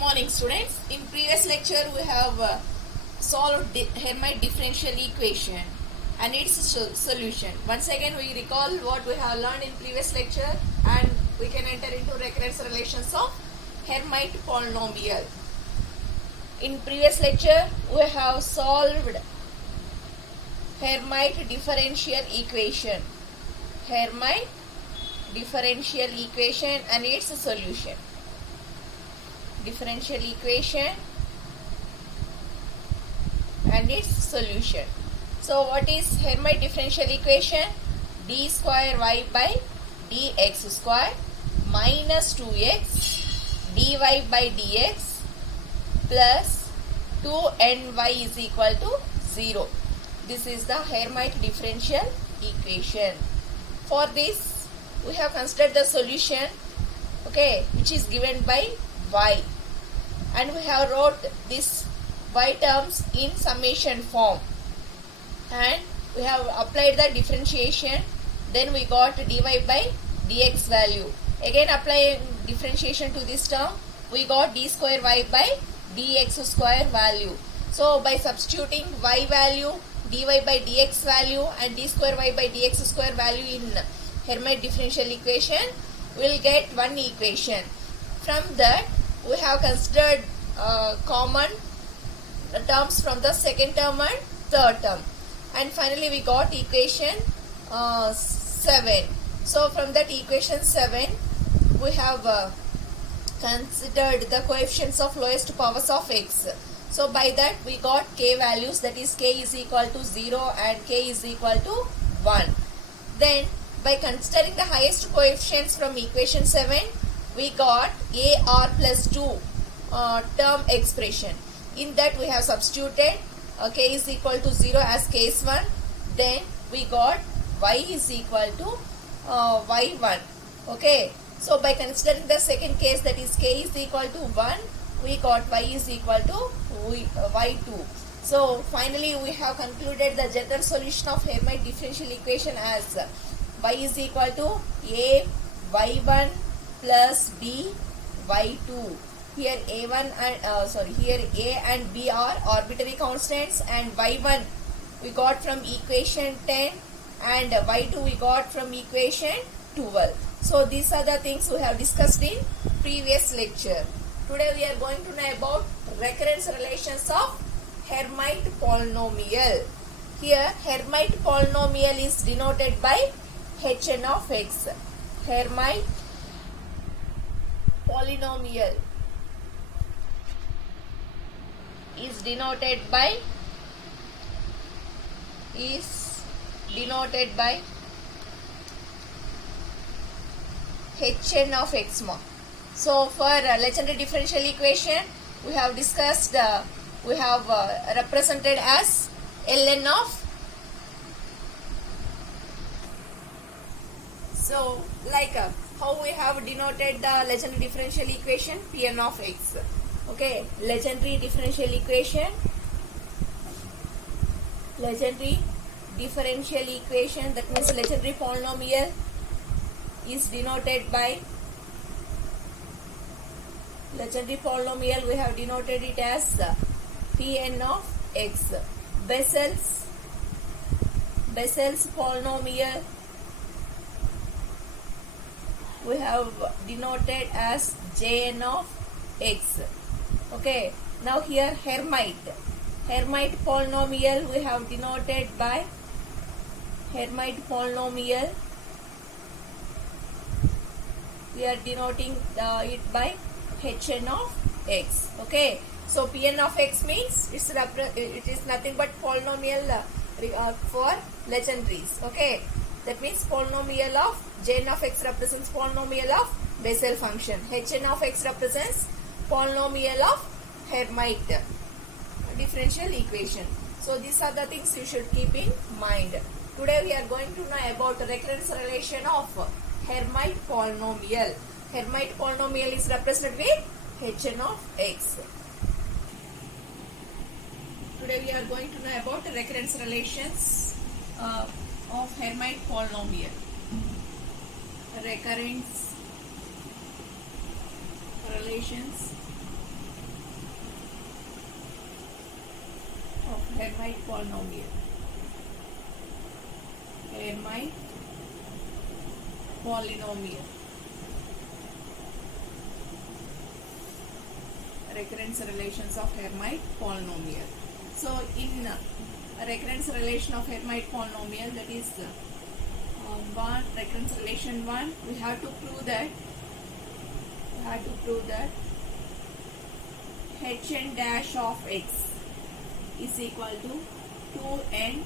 Morning students. In previous lecture we have solved Hermite differential equation and its solution. Once again we recall what we have learned in previous lecture and we can enter into recurrence relations of Hermite polynomial. In previous lecture we have solved Hermite differential equation. Hermite differential equation and its solution. Differential equation and its solution. So what is Hermite differential equation? D square y by dx square minus 2x dy by dx plus 2ny is equal to 0. This is the Hermite differential equation. For this we have considered the solution, which is given by y, and we have wrote this y terms in summation form, and we have applied the differentiation. Then we got dy by dx value. Again applying differentiation to this term, we got d square y by dx square value. So by substituting y value, dy by dx value and d square y by dx square value in Hermite differential equation, we will get one equation. From that we have considered common terms from the second term and third term, and finally we got equation 7. So from that equation 7 we have considered the coefficients of lowest powers of x. So by that we got k values, that is k is equal to 0 and k is equal to 1. Then by considering the highest coefficients from equation 7, we got ar plus 2 term expression. In that we have substituted k is equal to 0 as case 1. Then we got y is equal to y1. So by considering the second case, that is k is equal to 1, we got y is equal to y2. So finally we have concluded the general solution of Hermite differential equation as y is equal to a y1 plus b y2. Here a1 and here a and b are arbitrary constants, and y1 we got from equation 10 and y2 we got from equation 12. So these are the things we have discussed in previous lecture. Today we are going to know about recurrence relations of Hermite polynomial. Here Hermite polynomial is denoted by Hn of x. Hermite polynomial is denoted by Hn of x. So for Legendre differential equation we have discussed, we have represented as ln of. So like how we have denoted the Legendre differential equation, Pn of x. Legendre differential equation. Legendre differential equation, that means Legendre polynomial is denoted by Legendre polynomial, we have denoted it as Pn of x. Bessel's polynomial we have denoted as Jn of x. Now here Hermite polynomial we have denoted by Hermite polynomial, we are denoting it by Hn of x. So Pn of x means it is nothing but polynomial for Legendres. That means polynomial of Jn of x represents polynomial of Bessel function. Hn of x represents polynomial of Hermite differential equation. So these are the things you should keep in mind. Today we are going to know about recurrence relation of Hermite polynomial. Hermite polynomial is represented with Hn of x. Today we are going to know about recurrence relations of Hermite polynomial. Recurrence relations Hermite polynomial. Hermite polynomial. Recurrence relations of Hermite polynomial. So in recurrence relation of Hermite polynomial, that is recurrence relation 1, we have to prove that hn dash of x is equal to 2n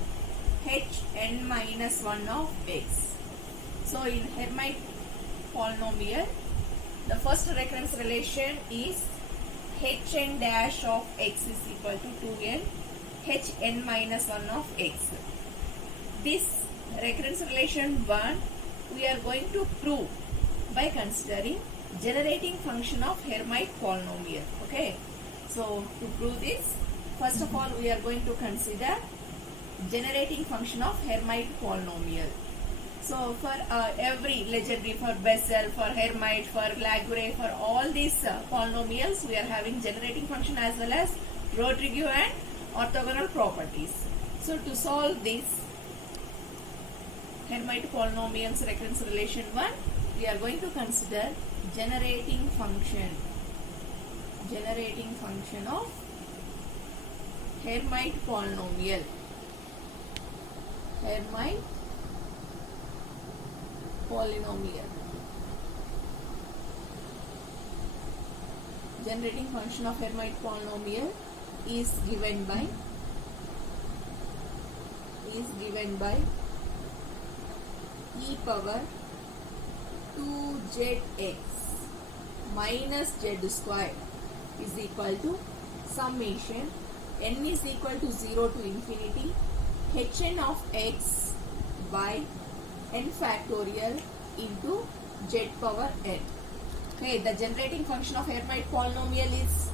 hn minus 1 of x. So in Hermite polynomial, the first recurrence relation is hn dash of x is equal to 2n hn minus 1 of x. This recurrence relation 1 we are going to prove by considering generating function of Hermite polynomial. Okay, so to prove this, first of all we are going to consider generating function of Hermite polynomial. So for every Legendre, for Bessel, for Hermite, for Laguerre, for all these polynomials, we are having generating function as well as Rodriguez and orthogonal properties. So to solve this Hermite polynomials recurrence relation 1, we are going to consider generating function of Hermite polynomial. Hermite polynomial. Generating function of Hermite polynomial is given by e power 2zx minus z square is equal to summation n is equal to 0 to infinity hn of x by n factorial into z power n. Okay, the generating function of Hermite polynomial is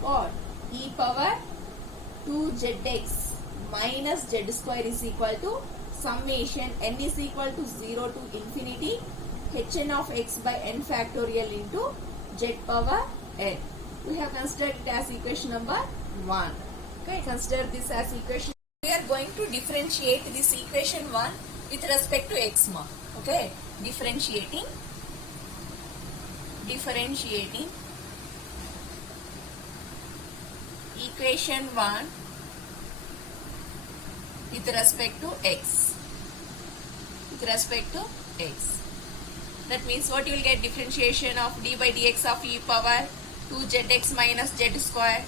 what? E power 2zx minus z square is equal to summation n is equal to 0 to infinity hn of x by n factorial into z power n. We have considered it as equation number 1. Okay, consider this as equation. We are going to differentiate this equation 1 with respect to x mark. Okay, differentiating equation 1 with respect to x. That means what you will get, differentiation of d by dx of e power 2zx minus z square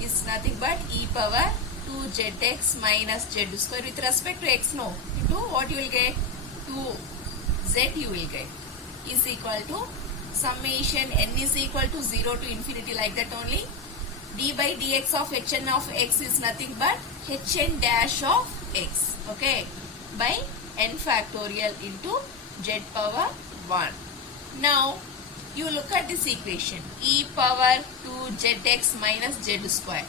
is nothing but e power 2zx minus z square with respect to x, no, into what you will get, 2z you will get, is equal to summation n is equal to 0 to infinity, like that only. D by dx of hn of x is nothing but hn dash of x, okay, by n factorial into z power 1. Now you look at this equation, e power 2zx minus z square.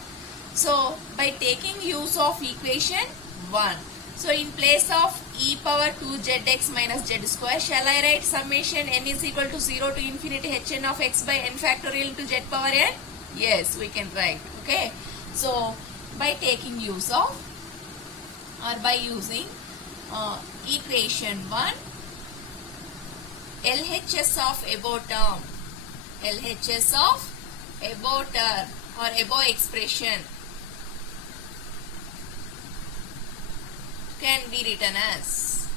So by taking use of equation 1, so in place of e power 2zx minus z square, shall I write summation n is equal to 0 to infinity hn of x by n factorial into z power n? Yes, we can write. Okay, so by taking use of or by using equation 1, LHS of above term, LHS of above term or above expression can be written as,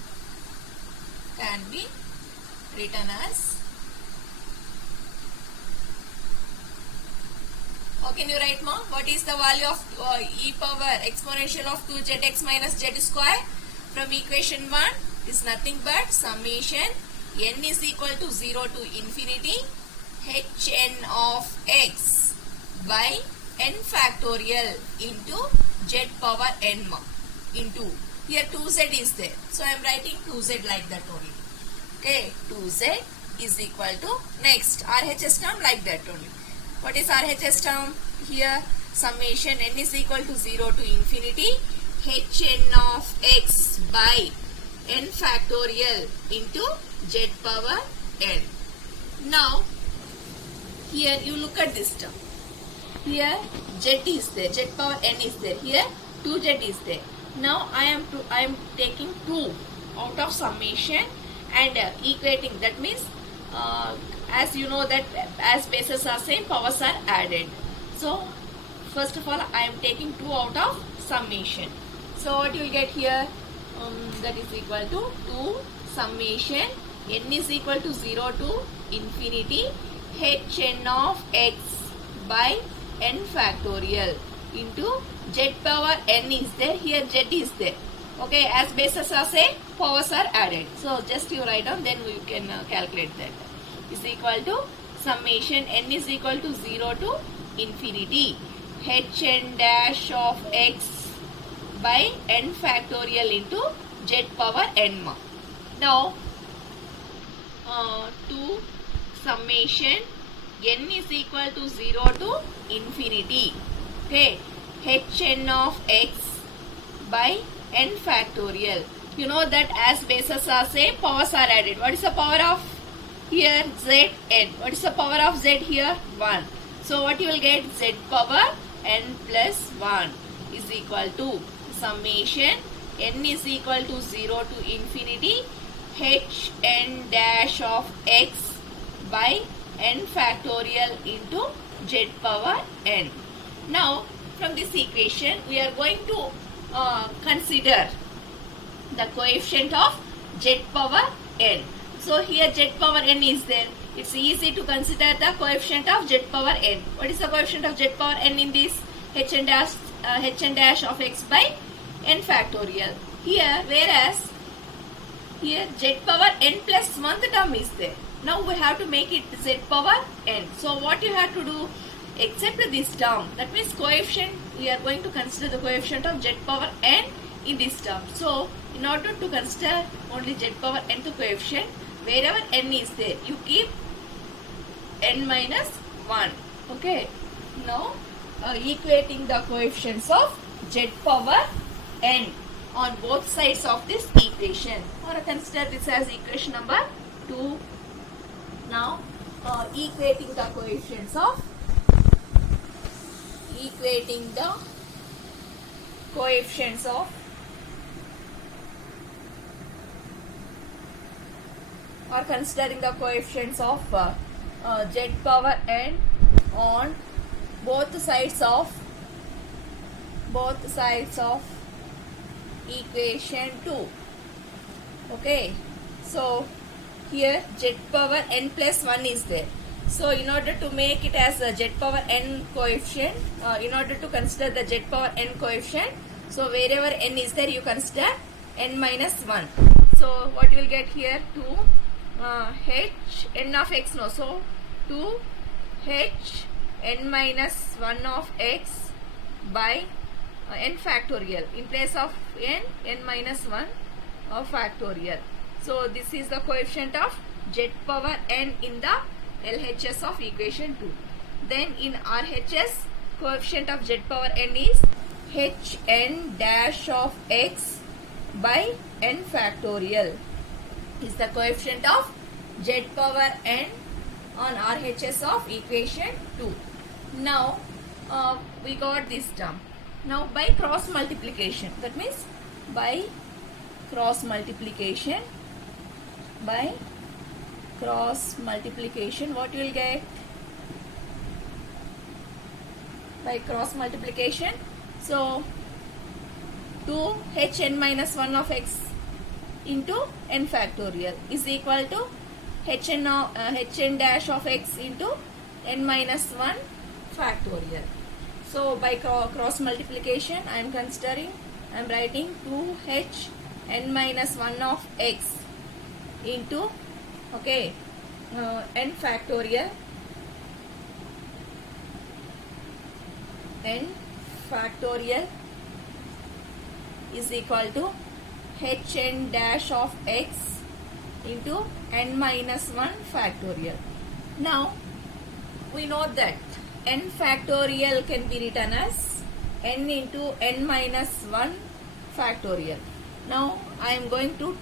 how can you write more? What is the value of e power exponential of 2zx minus z square from equation 1 is nothing but summation n is equal to 0 to infinity hn of x by n factorial into z power n into, here 2z is there, so I am writing 2z like that only. Okay, 2z is equal to, next RHS term like that only. What is RHS term? Here summation n is equal to 0 to infinity hn of x by n factorial into z power n. Now here you look at this term. Here z is there, z power n is there. Here 2z is there. Now I am taking 2 out of summation and equating. That means as you know that as bases are same, powers are added. So first of all I am taking 2 out of summation. So what you will get here, that is equal to 2 summation n is equal to 0 to infinity hn of x by n factorial into z power n is there. Here z is there. Okay, as bases are same, powers are added. So just you write down, then we can calculate that. Is equal to summation n is equal to 0 to infinity hn dash of x by n factorial into z power n. Now 2 summation n is equal to 0 to infinity. Okay, hn of x by n factorial. You know that as bases are same, powers are added. What is the power of here? Zn. What is the power of z here? 1. So what you will get? Z power n plus 1 is equal to summation n is equal to 0 to infinity hn dash of x by n factorial into z power n. Now from this equation we are going to consider the coefficient of z power n. So here z power n is there. It's easy to consider the coefficient of z power n. What is the coefficient of z power n in this? hn dash of x by n factorial. Here, whereas here z power n plus 1 term is there. Now we have to make it z power n. So what you have to do? Except this term. That means coefficient, we are going to consider the coefficient of z power n in this term. So in order to consider only z power n to coefficient, wherever n is there, you keep n minus 1. Okay. Now equating the coefficients of z power n on both sides of this equation, or consider this as equation number 2. Now equating the coefficients of or considering the coefficients of z power n on both sides of equation 2. Okay, so here z power n plus 1 is there. So in order to make it as a z power n coefficient, in order to consider the z power n coefficient, so wherever n is there you consider n minus 1. So what you will get here? 2 h n of x, no, so 2 h n minus 1 of x by n factorial. In place of n minus 1 of factorial. So this is the coefficient of z power n in the LHS of equation 2. Then in RHS, coefficient of z power n is hn dash of x by n factorial is the coefficient of z power n on RHS of equation 2. Now we got this term. Now by cross multiplication, that means by cross multiplication, what you will get? By cross multiplication, so 2 hn minus 1 of x into n factorial is equal to hn dash of x into n minus 1 factorial. So by cross multiplication I am writing 2h n minus 1 of x into, okay, n factorial is equal to hn dash of x into n minus 1 factorial. Now we know that n factorial can be written as n into n minus 1 factorial. Now I am going to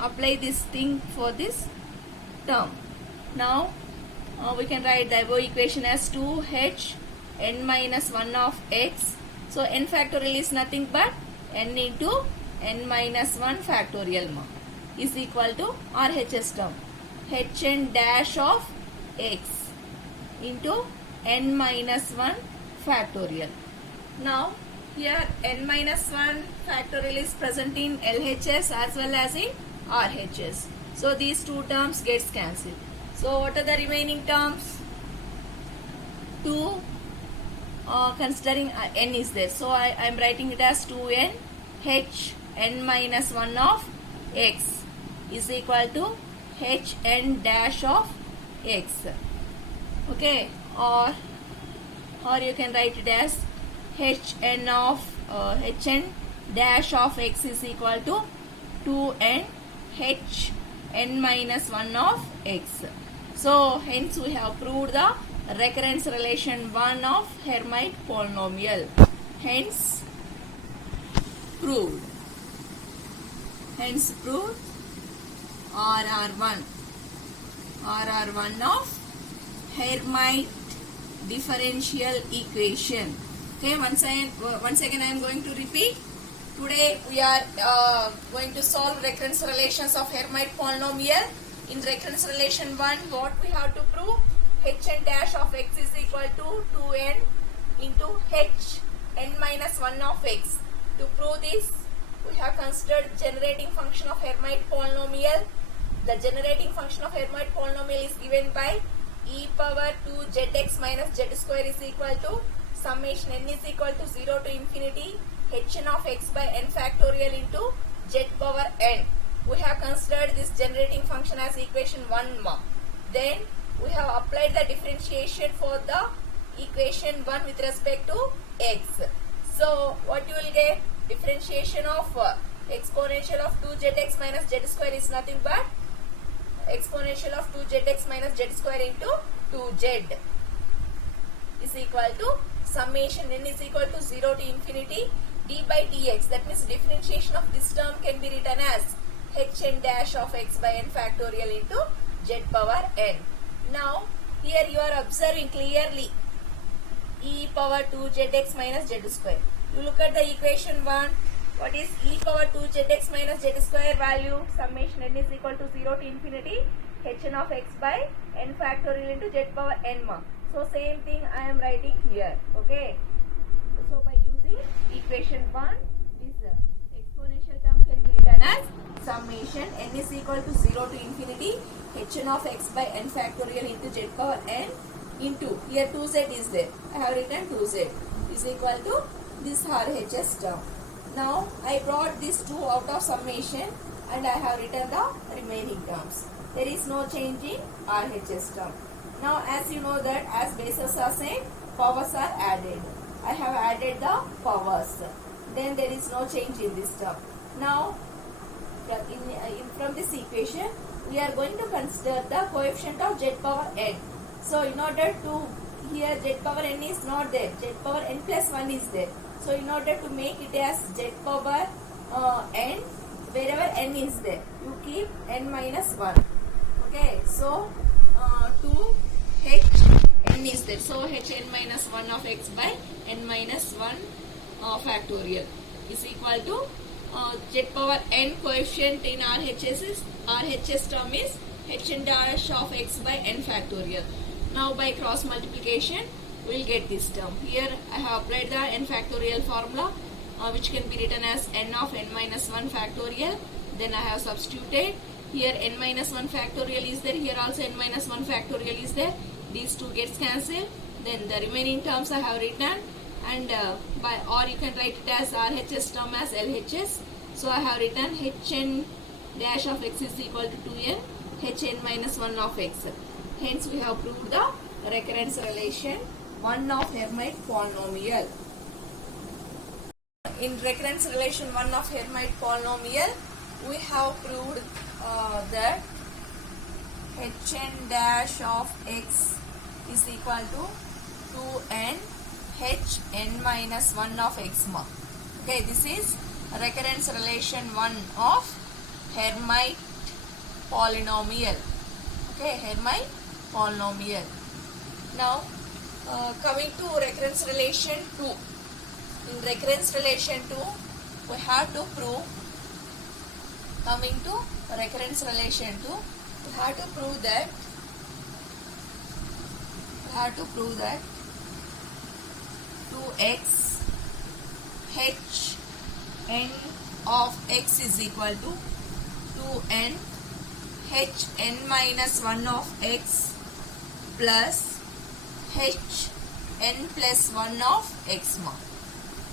apply this thing for this term. Now we can write the above equation as 2h n minus 1 of x So n factorial is nothing but n into n minus 1 factorial is equal to RHS term hn dash of x into n minus 1 factorial. Now here n minus 1 factorial is present in LHS as well as in RHS. So these two terms gets cancelled. So what are the remaining terms? 2 considering n is there. So I am writing it as 2n h n minus 1 of x is equal to h n dash of x. Okay, or you can write it as hn dash of x is equal to 2n h n minus 1 of x. So hence we have proved the recurrence relation 1 of Hermite polynomial. Hence proved. RR1 of Hermite differential equation. Okay, once again I am going to repeat. Today we are going to solve recurrence relations of Hermite polynomial. In recurrence relation 1, what we have to prove? hn dash of x is equal to 2n into hn minus 1 of x. To prove this, we have considered generating function of Hermite polynomial. The generating function of Hermite polynomial is given by e power 2 zx minus z square is equal to summation n is equal to 0 to infinity hn of x by n factorial into z power n. We have considered this generating function as equation 1 mark. Then we have applied the differentiation for the equation 1 with respect to x. So what you will get? Differentiation of exponential of 2zx minus z square is nothing but exponential of 2zx minus z square into 2z is equal to summation n is equal to 0 to infinity d by dx. That means differentiation of this term can be written as hn dash of x by n factorial into z power n. Now here you are observing clearly e power 2 zx minus z square. You look at the equation 1. What is e power 2 zx minus z square value? Summation n is equal to 0 to infinity hn of x by n factorial into z power n mark. So same thing I am writing here. Okay. So by using equation 1, this exponential term can be written as summation n is equal to 0 to infinity hn of x by n factorial into z power n into, here 2z is there. I have written 2z is equal to this RHS term. Now I brought these 2 out of summation and I have written the remaining terms. There is no change in RHS term. Now as you know that as bases are same, powers are added. I have added the powers. Then there is no change in this term. Now from this equation we are going to consider the coefficient of z power n. So in order to, here z power n is not there, z power n plus 1 is there. So in order to make it as z power n, wherever n is there, you keep n minus 1. Okay, so 2 h n is there. So hn minus 1 of x by n minus 1 factorial is equal to z power n coefficient in RHS term is hn dash of x by n factorial. Now by cross multiplication we will get this term. Here I have applied the n factorial formula which can be written as n of n minus 1 factorial. Then I have substituted. Here n minus 1 factorial is there. Here also n minus 1 factorial is there. These two gets cancelled. Then the remaining terms I have written, and or you can write it as RHS term as LHS. So I have written hn dash of x is equal to 2n hn minus 1 of x. Hence we have proved the recurrence relation 1 of Hermite polynomial. In recurrence relation 1 of Hermite polynomial, we have proved that hn dash of x is equal to 2n hn minus 1 of x mark. Okay, this is recurrence relation 1 of Hermite polynomial. Okay, Hermite polynomial. Now coming to recurrence relation 2. In recurrence relation to, we have to prove, coming to recurrence relation to, we have to prove that 2x h n of x is equal to 2n h n minus 1 of x plus h n plus 1 of x mod.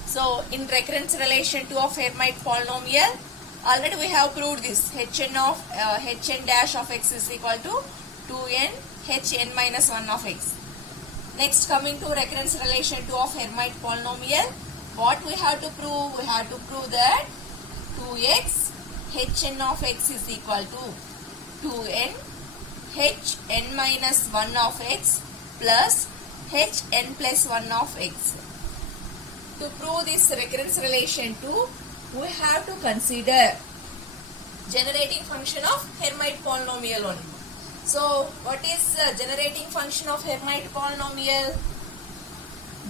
So in recurrence relation to of Hermite polynomial, already we have proved this. Hn dash of x is equal to 2n hn minus 1 of x. Next, coming to recurrence relation to of Hermite polynomial, what we have to prove? We have to prove that 2x hn of x is equal to 2n hn minus 1 of x plus hn plus 1 of x. To prove this recurrence relation to, we have to consider generating function of Hermite polynomial only. So, what is generating function of Hermite polynomial?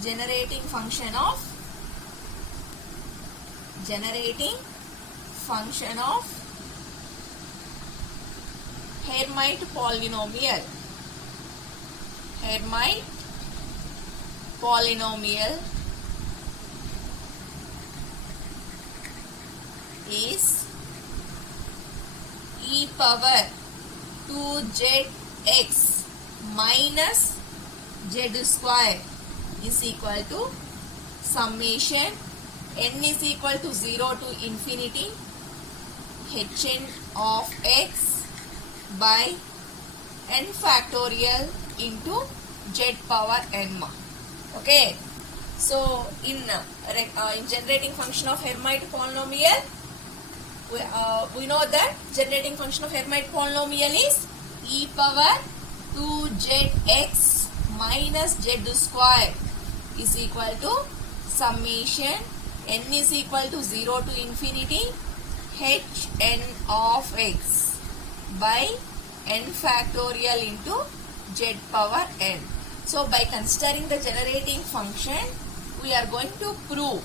Generating function of Hermite polynomial. Hermite polynomial is e power 2zx minus z square is equal to summation n is equal to 0 to infinity hn of x by n factorial into z power n. Okay. So in generating function of Hermite polynomial, we know that generating function of Hermite polynomial is e power 2zx minus z square is equal to summation n is equal to 0 to infinity hn of x by n factorial into z power n. So by considering the generating function, we are going to prove,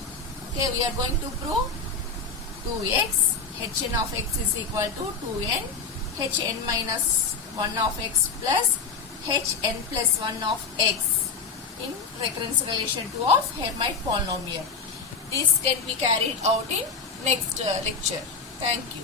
okay, we are going to prove 2x hn of x is equal to 2n hn minus 1 of x plus hn plus 1 of x in recurrence relation to of Hermite polynomial. This can be carried out in next lecture. Thank you.